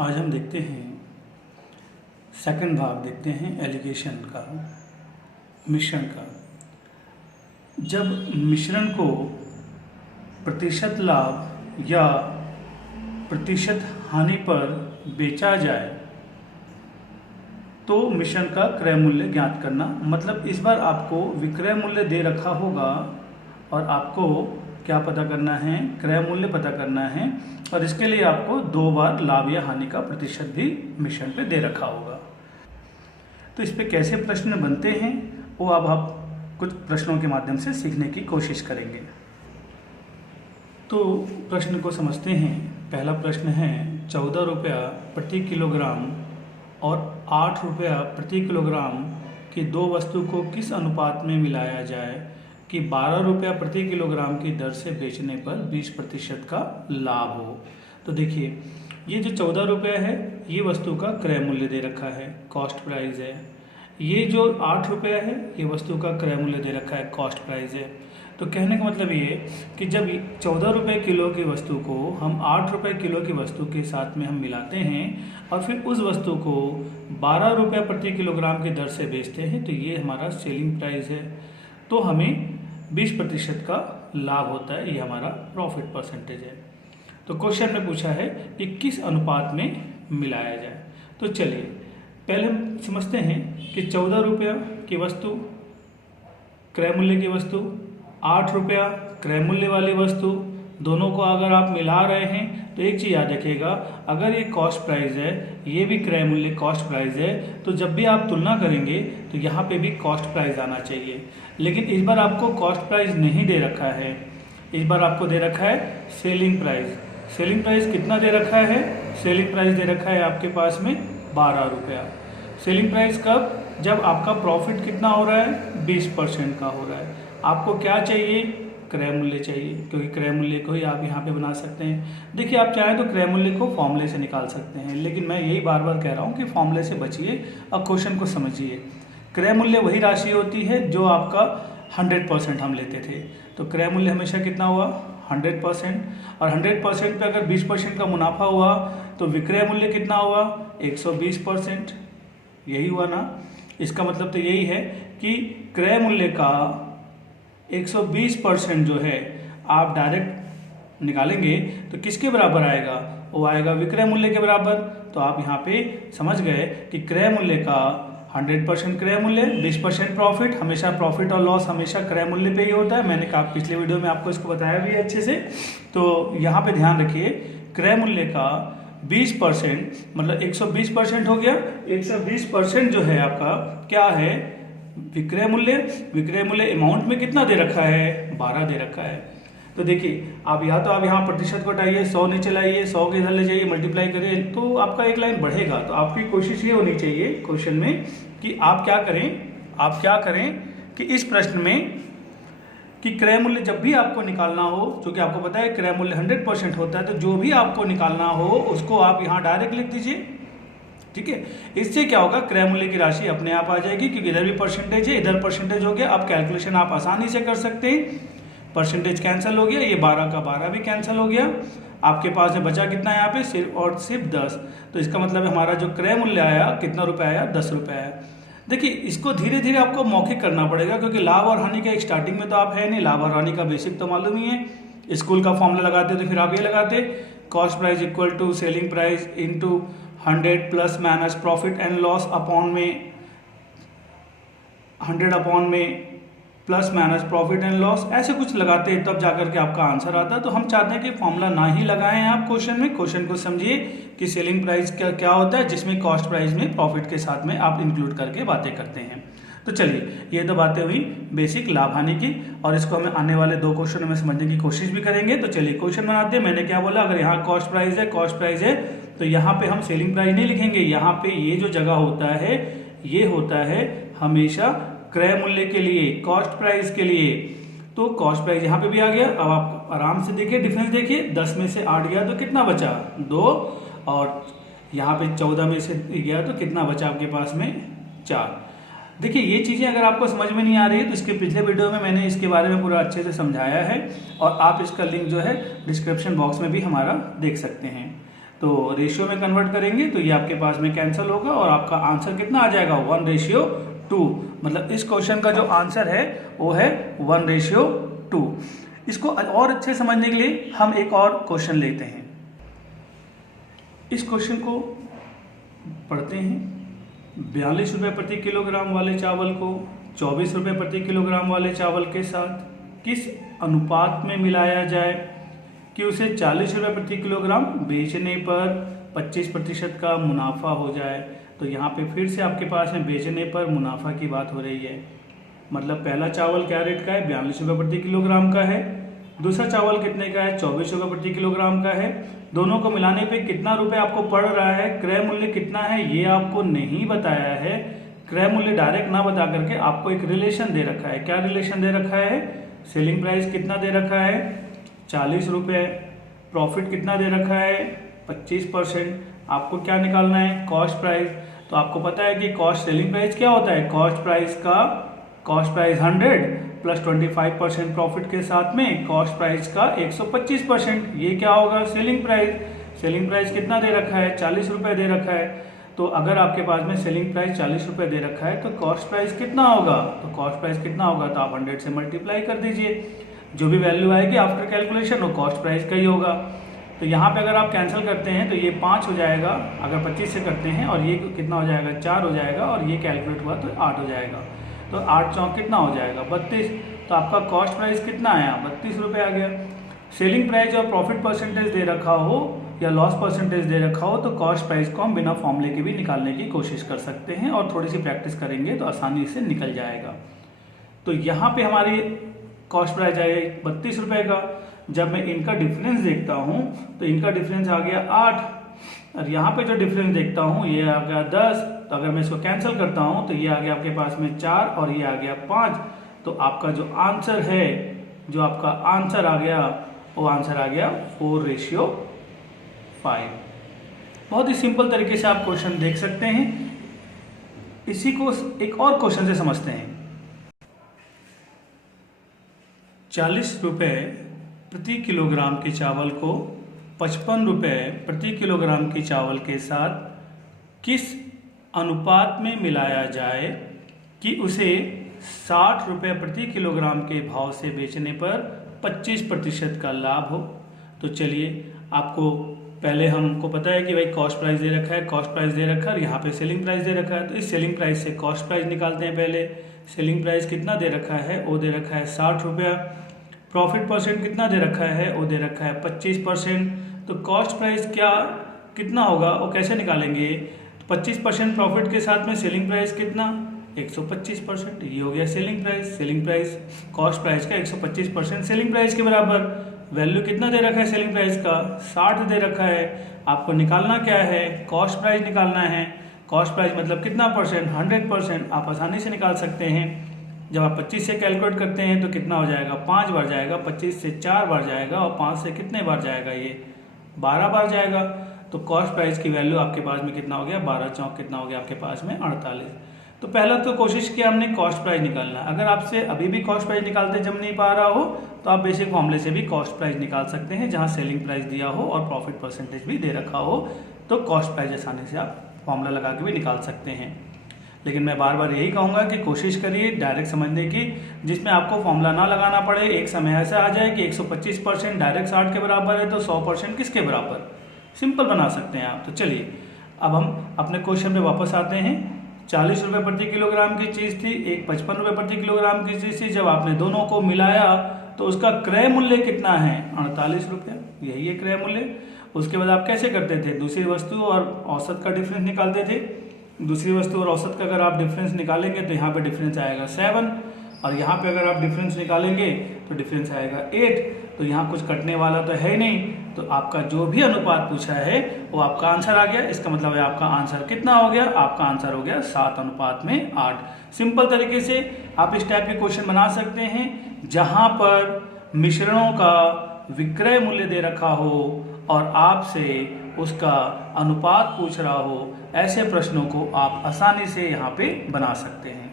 आज हम देखते हैं सेकंड भाग देखते हैं एलिगेशन का, मिश्रण का। जब मिश्रण को प्रतिशत लाभ या प्रतिशत हानि पर बेचा जाए तो मिश्रण का क्रय मूल्य ज्ञात करना। मतलब इस बार आपको विक्रय मूल्य दे रखा होगा और आपको क्या पता करना है, क्रय मूल्य पता करना है, और इसके लिए आपको 2 बार लाभ या हानि का प्रतिशत भी मिश्रण पे दे रखा होगा। तो इस पे कैसे प्रश्न बनते हैं वो अब आप कुछ प्रश्नों के माध्यम से सीखने की कोशिश करेंगे। तो प्रश्न को समझते हैं। पहला प्रश्न है 14 रुपया प्रति किलोग्राम और 8 रुपया प्रति किलोग्राम की 2 वस्तु को किस अनुपात में मिलाया जाए कि 12 रुपया प्रति किलोग्राम की दर से बेचने पर 20% का लाभ हो। तो देखिए, ये जो 14 रुपया है ये वस्तु का क्रय मूल्य दे रखा है, कॉस्ट प्राइस है। ये जो 8 रुपया है ये वस्तु का क्रय मूल्य दे रखा है, कॉस्ट प्राइस है। तो कहने का मतलब ये कि जब 14 रुपये किलो की वस्तु को हम 8 रुपये किलो की वस्तु के साथ में हम मिलाते हैं और फिर उस वस्तु को 12 रुपये प्रति किलोग्राम की दर से बेचते हैं तो ये हमारा सेलिंग प्राइस है। तो हमें 20% का लाभ होता है, ये हमारा प्रॉफिट परसेंटेज है। तो क्वेश्चन में पूछा है कि किस अनुपात में मिलाया जाए। तो चलिए पहले हम समझते हैं कि 14 रुपया की वस्तु क्रय मूल्य की वस्तु, 8 रुपया क्रय मूल्य वाली वस्तु, दोनों को अगर आप मिला रहे हैं तो एक चीज़ याद रखिएगा, अगर ये कॉस्ट प्राइस है ये भी क्रय मूल्य कॉस्ट प्राइस है तो जब भी आप तुलना करेंगे तो यहाँ पे भी कॉस्ट प्राइस आना चाहिए। लेकिन इस बार आपको कॉस्ट प्राइस नहीं दे रखा है, इस बार आपको दे रखा है सेलिंग प्राइस। सेलिंग प्राइस कितना दे रखा है? सेलिंग प्राइस दे रखा है आपके पास में 12 रुपया। सेलिंग प्राइस कब? जब आपका प्रॉफिट कितना हो रहा है? 20% का हो रहा है। आपको क्या चाहिए? क्रय मूल्य चाहिए, क्योंकि क्रय मूल्य को ही आप यहाँ पे बना सकते हैं। देखिए, आप चाहें तो क्रय मूल्य को फॉर्मूले से निकाल सकते हैं, लेकिन मैं यही बार बार कह रहा हूँ कि फॉर्मूले से बचिए और क्वेश्चन को समझिए। क्रय मूल्य वही राशि होती है जो आपका 100% हम लेते थे। तो क्रय मूल्य हमेशा कितना हुआ? 100%। और 100% पे अगर 20% का मुनाफा हुआ तो विक्रय मूल्य कितना हुआ? 120%। यही हुआ ना। इसका मतलब तो यही है कि क्रय मूल्य का 120% जो है आप डायरेक्ट निकालेंगे तो किसके बराबर आएगा? वो आएगा विक्रय मूल्य के बराबर। तो आप यहाँ पे समझ गए कि क्रय मूल्य का 100% क्रय मूल्य, 20% प्रॉफिट। हमेशा प्रॉफिट और लॉस हमेशा क्रय मूल्य पे ही होता है। मैंने कहा पिछले वीडियो में आपको इसको बताया भी है अच्छे से। तो यहाँ पे ध्यान रखिए, क्रय मूल्य का 20% मतलब 120% हो गया। 120% जो है आपका क्या है? विक्रय मूल्य। विक्रय मूल्य अमाउंट में कितना दे रखा है? 12 दे रखा है। तो देखिए, आप यहाँ प्रतिशत को हटाइए, 100 नीचे लाइए, 100 के इधर ले जाइए, मल्टीप्लाई करिए तो आपका एक लाइन बढ़ेगा। तो आपकी कोशिश ये होनी चाहिए क्वेश्चन में कि आप क्या करें कि इस प्रश्न में कि क्रय मूल्य जब भी आपको निकालना हो, क्योंकि आपको पता है क्रय मूल्य 100% होता है, तो जो भी आपको निकालना हो उसको आप यहाँ डायरेक्ट लिख दीजिए। ठीक है, इससे क्या होगा? क्रय मूल्य की राशि अपने आप आ जाएगी, क्योंकि इधर भी परसेंटेज है, इधर परसेंटेज हो गया। अब कैलकुलेशन आप आसानी से कर सकते हैं। परसेंटेज कैंसिल हो गया, ये 12 का 12 भी कैंसिल हो गया। आपके पास में बचा कितना यहाँ पे? सिर्फ और सिर्फ 10। तो इसका मतलब हमारा जो क्रय मूल्य आया कितना रुपया आया? 10 रुपया आया। देखिए, इसको धीरे धीरे आपको मौखिक करना पड़ेगा, क्योंकि लाभ और हानि का एक स्टार्टिंग में तो आप है नहीं। लाभ और हानि का बेसिक तो मालूम ही है। स्कूल का फॉर्मूला लगाते तो फिर आप ये लगाते, cost price equal to selling price into 100 plus minus profit and loss upon में 100 अपॉन में plus minus profit and loss, ऐसे कुछ लगाते हैं तब जाकर के आपका आंसर आता है। तो हम चाहते हैं कि फॉर्मूला ना ही लगाएं आप क्वेश्चन में। क्वेश्चन को समझिए कि सेलिंग प्राइस क्या होता है, जिसमें कॉस्ट प्राइस में प्रॉफिट के साथ में आप इंक्लूड करके बातें करते हैं। तो चलिए, ये तो बातें हुई बेसिक लाभ हानि की, और इसको हमें आने वाले 2 क्वेश्चनों में समझने की कोशिश भी करेंगे। तो चलिए क्वेश्चन बनाते हैं। मैंने क्या बोला? अगर यहाँ कॉस्ट प्राइस है तो यहाँ पे हम सेलिंग प्राइस नहीं लिखेंगे। यहाँ पे ये जो जगह होता है ये होता है हमेशा क्रय मूल्य के लिए, कॉस्ट प्राइस के लिए। तो कॉस्ट प्राइस यहाँ पे भी आ गया। अब आप आराम से देखिए, डिफरेंस देखिए, 10 में से 8 गया तो कितना बचा? 2। और यहाँ पे 14 में से गया तो कितना बचा आपके पास में? 4। देखिए, ये चीज़ें अगर आपको समझ में नहीं आ रही है तो इसके पिछले वीडियो में मैंने इसके बारे में पूरा अच्छे से समझाया है, और आप इसका लिंक जो है डिस्क्रिप्शन बॉक्स में भी हमारा देख सकते हैं। तो रेशियो में कन्वर्ट करेंगे तो ये आपके पास में कैंसिल होगा और आपका आंसर कितना आ जाएगा 1:2। मतलब इस क्वेश्चन का जो आंसर है वो है 1:2। इसको और अच्छे समझने के लिए हम एक और क्वेश्चन लेते हैं। इस क्वेश्चन को पढ़ते हैं। 42 रुपये प्रति किलोग्राम वाले चावल को 24 रुपये प्रति किलोग्राम वाले चावल के साथ किस अनुपात में मिलाया जाए कि उसे 40 रुपये प्रति किलोग्राम बेचने पर 25% का मुनाफा हो जाए। तो यहाँ पे फिर से आपके पास में बेचने पर मुनाफा की बात हो रही है। मतलब पहला चावल क्या रेट का है, 42 रुपये प्रति किलोग्राम का है। दूसरा चावल कितने का है, 24 रुपये प्रति किलोग्राम का है। दोनों को मिलाने पे कितना रुपए आपको पड़ रहा है, क्रय मूल्य कितना है ये आपको नहीं बताया है। क्रय मूल्य डायरेक्ट ना बता करके आपको एक रिलेशन दे रखा है। क्या रिलेशन दे रखा है, सेलिंग प्राइस कितना दे रखा है 40 रुपये, प्रॉफिट कितना दे रखा है 25%। आपको क्या निकालना है, कॉस्ट प्राइस। तो आपको पता है कि कॉस्ट सेलिंग प्राइस क्या होता है, कॉस्ट प्राइस 100 प्लस 25% प्रॉफिट के साथ में कॉस्ट प्राइस का 125%। ये क्या होगा, सेलिंग प्राइस। सेलिंग प्राइस कितना दे रखा है 40 रुपये दे रखा है। तो अगर आपके पास में सेलिंग प्राइस 40 रुपये दे रखा है तो कॉस्ट प्राइस कितना होगा, तो कॉस्ट प्राइस कितना होगा तो आप 100 से मल्टीप्लाई कर दीजिए। जो भी वैल्यू आएगी आफ्टर कैलकुलेशन वो कॉस्ट प्राइस का ही होगा। तो यहाँ पे अगर आप कैंसिल करते हैं तो ये 5 हो जाएगा, अगर 25 से करते हैं, और ये कितना हो जाएगा 4 हो जाएगा, और ये कैलकुलेट हुआ तो 8 हो जाएगा। तो 8 चौक कितना हो जाएगा 32। तो आपका कॉस्ट प्राइस कितना आया 32 रुपये आ गया। सेलिंग प्राइस और प्रॉफिट परसेंटेज दे रखा हो या लॉस परसेंटेज दे रखा हो तो कॉस्ट प्राइस को हम बिना फॉर्मूले के भी निकालने की कोशिश कर सकते हैं, और थोड़ी सी प्रैक्टिस करेंगे तो आसानी से निकल जाएगा। तो यहाँ पे हमारी कॉस्ट प्राइस आएगा 32 रुपये का। जब मैं इनका डिफरेंस देखता हूँ तो इनका डिफरेंस आ गया 8, और यहाँ पे जो डिफरेंस देखता हूँ ये आ गया 10। तो अगर मैं इसको कैंसिल करता हूँ तो ये आ गया आपके पास में 4 और ये आ गया 5। तो आपका जो आंसर है, जो आपका आंसर आ गया वो आंसर आ गया 4:5। बहुत ही सिंपल तरीके से आप क्वेश्चन देख सकते हैं। इसी को एक और क्वेश्चन से समझते हैं। 40 रुपये प्रति किलोग्राम के चावल को 55 रुपये प्रति किलोग्राम के चावल के साथ किस अनुपात में मिलाया जाए कि उसे 60 रुपये प्रति किलोग्राम के भाव से बेचने पर 25% का लाभ हो। तो चलिए, आपको पहले हमको पता है कि भाई कॉस्ट प्राइस दे रखा है, कॉस्ट प्राइस दे रखा है, और यहाँ पे सेलिंग प्राइस दे रखा है। तो इस सेलिंग प्राइस से कॉस्ट प्राइस निकालते हैं। पहले सेलिंग प्राइस कितना दे रखा है, वो दे रखा है 60 रुपया। प्रॉफिट परसेंट कितना दे रखा है, वो दे रखा है 25%। तो कॉस्ट प्राइस कितना होगा वो कैसे निकालेंगे, 25% प्रॉफिट के साथ में सेलिंग प्राइस कितना 125%। ये हो गया selling price. Selling price cost price का 125% सेलिंग प्राइस के बराबर। वैल्यू कितना दे रखा है सेलिंग प्राइस का 60 दे रखा है। आपको निकालना क्या है, कॉस्ट प्राइस निकालना है। कॉस्ट प्राइस मतलब कितना परसेंट, 100%। आप आसानी से निकाल सकते हैं। जब आप 25 से कैलकुलेट करते हैं तो कितना हो जाएगा, 5 बार जाएगा। 25 से 4 बार जाएगा, और 5 से कितने बार जाएगा, ये 12 बार जाएगा। तो कॉस्ट प्राइस की वैल्यू आपके पास में कितना हो गया, 12 चौक कितना हो गया आपके पास में 48। तो पहला तो कोशिश किया हमने कॉस्ट प्राइस निकालना। अगर आपसे अभी भी कॉस्ट प्राइस निकालते जब नहीं पा रहा हो तो आप बेसिक फॉर्मूले से भी कॉस्ट प्राइस निकाल सकते हैं, जहां सेलिंग प्राइस दिया हो और प्रॉफिट परसेंटेज भी दे रखा हो। तो कॉस्ट प्राइस आसानी से आप फॉर्मूला लगा के भी निकाल सकते हैं। लेकिन मैं बार बार यही कहूँगा कि कोशिश करिए डायरेक्ट समझने की, जिसमें आपको फॉर्मूला ना लगाना पड़े। एक समय ऐसा आ जाए कि 125% डायरेक्ट 60 के बराबर है तो 100% किसके बराबर, सिंपल बना सकते हैं आप। तो चलिए अब हम अपने क्वेश्चन पे वापस आते हैं। 40 रुपये प्रति किलोग्राम की चीज़ थी, एक 55 रुपये प्रति किलोग्राम की चीज़ थी। जब आपने दोनों को मिलाया तो उसका क्रय मूल्य कितना है, 48 रुपये। यही है क्रय मूल्य। उसके बाद आप कैसे करते थे, दूसरी वस्तु और औसत का डिफरेंस निकालते थे। दूसरी वस्तु और औसत का अगर आप डिफरेंस निकालेंगे तो यहाँ पे डिफरेंस आएगा 7, और यहाँ पे अगर आप डिफरेंस निकालेंगे तो डिफरेंस आएगा 8। तो यहाँ कुछ कटने वाला तो है नहीं, तो आपका जो भी अनुपात पूछा है वो आपका आंसर आ गया। इसका मतलब है आपका आंसर कितना हो गया, आपका आंसर हो गया 7:8। सिंपल तरीके से आप इस टाइप के क्वेश्चन बना सकते हैं, जहाँ पर मिश्रणों का विक्रय मूल्य दे रखा हो और आपसे उसका अनुपात पूछ रहा हो। ऐसे प्रश्नों को आप आसानी से यहाँ पे बना सकते हैं।